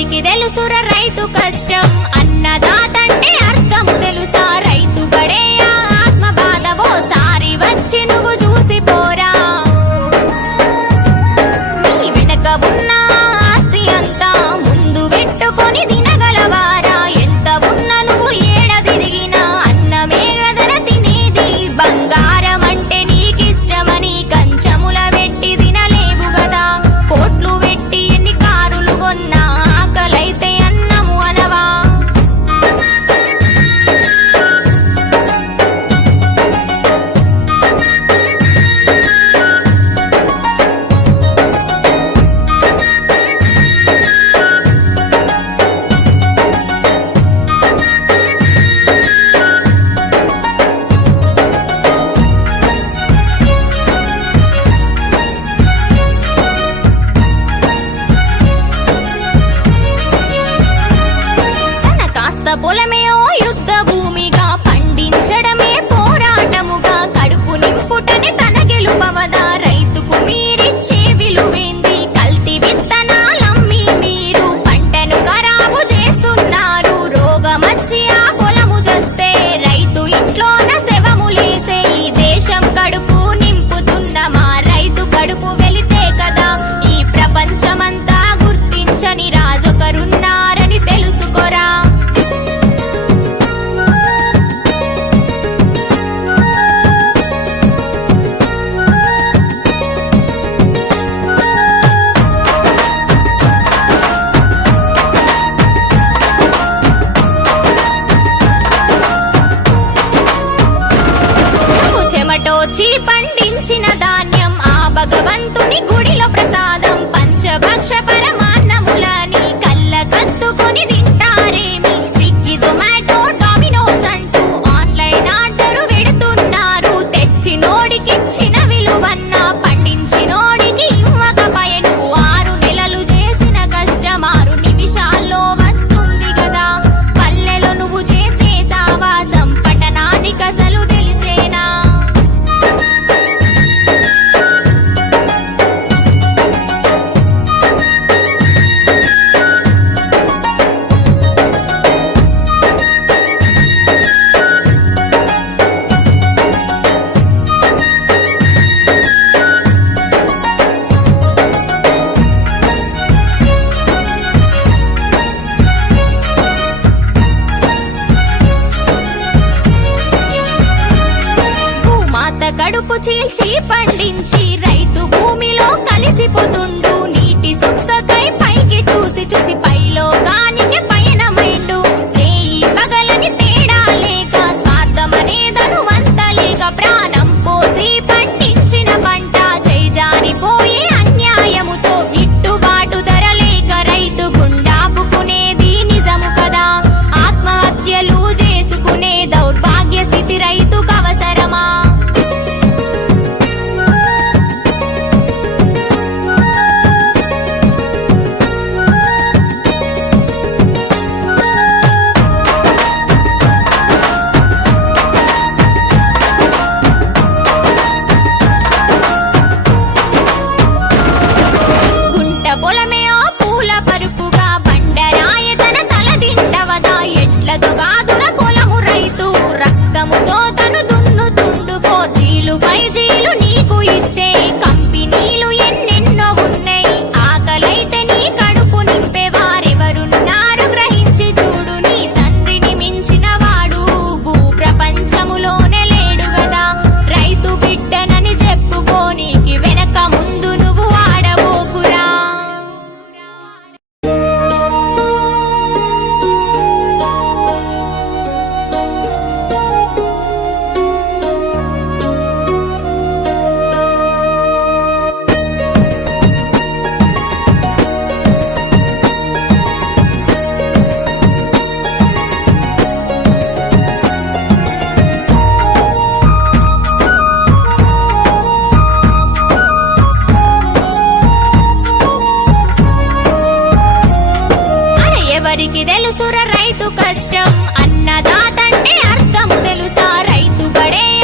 ఎవరికి తెలుసుర రైతు కష్టం అన్నదాతంటే అర్థము తెలుసా రైతు పడే ఆత్మ బాధ ఓసారి వచ్చి నువ్వు చూసిపోరా నీ వెనక ఉన్న ఆస్తి అంతా ముందు పెట్టుకొని తినగలవారా ఎంత ఉన్నా నువ్వు ఏడ తిరిగినా అన్నమే గదర తినేది బంగారం అంటే నీకిష్టమని కంచముల పెట్టి తినలేవు గదా కోట్లు పెట్టి ఎన్ని కారులు కొన్నా ఆకలైతే అన్నము అనవా తన కాస్త పొలమే ఓ యుద్ధ భూమిగా పండించడమే పోరాటముగా కడుపు నింపుటని తన గెలుపవదా రైతుకు మీరిచ్చే విలువేంది కల్తీ విత్తనాలమ్మి మీరు పంటను ఖరాబు చేస్తున్నారు రోగమచ్చి ఆ పొలము చేస్తే రైతు ఇంట్లోన శవములేసే ఈ దేశం కడుపు నింపుతున్న మా రైతు కడుపు వెళితే కదా ఈ ప్రపంచమంతా గుర్తించని రాజొకరున్నారని తెలుసుకోరా నువ్వు చెమటోర్చి పండించిన ధాన్యం ఆ భగవంతుని గుడిలో ప్రసాదం పంచభక్ష పరమాన్నములని కళ్ళ కత్తుకొని తింటారేమి స్విగ్గీ జొమాటో డామినోస్ అంటూ ఆన్లైన్ ఆర్డర్ పెడుతున్నారు తెచ్చినోడికిచ్చిన విలువన్న పండించినోడికి ఇవ్వకపోయెను 6 నెలలు చేసిన కష్టం 6 నిమిషాల్లో వస్తుంది కదా పల్లెలో నువ్వు చేసే సావాసం పట్టణానికి అసలు తెలిసేనా భూమాత కడుపు చీల్చి పండించి రైతు భూమిలో కలిసిపోతుండు నీటి సుక్కకై పైకి చూసి చూసి పైలోకానికి పయనమైండు రేయి పగలని తేడా లేక స్వార్థమనేదను వంత లేక ప్రాణం పోసి పండించిన పంట చేజారిపోయే అన్యాయముతో గిట్టుబాటు ధర లేక రైతు గుండాపుకునేది నిజము కదా ఆత్మహత్యలు చేసుకునే దౌర్భాగ్య స్థితి రైతుకు అవసరమా గుంట పొలమే ఆ పూల పరుపుగా బండరాయ తన తల దింటవదా ఎట్లతో గాదుర పొలము రైతు రక్తముతో తను దున్నుతుండు 4Gలు 5Gలు నీకు ఇచ్చే కంపెనీలు ఎన్నెన్నో ఉన్నాయి ఆకలైతే నీ కడుపు నింపేవారెవరున్నారు గ్రహించి చూడు నీ తండ్రిని మించిన వాడు భూ ప్రపంచములోనే లేడు గదా రైతు బిడ్డనని చెప్పుకోనీకి వెనక ముందు నువ్వు ఆడబోకురా అరే ఎవరికి తెలుసుర రైతు కష్టం అన్నదాతంటే అర్థము తెలుసా రైతు పడే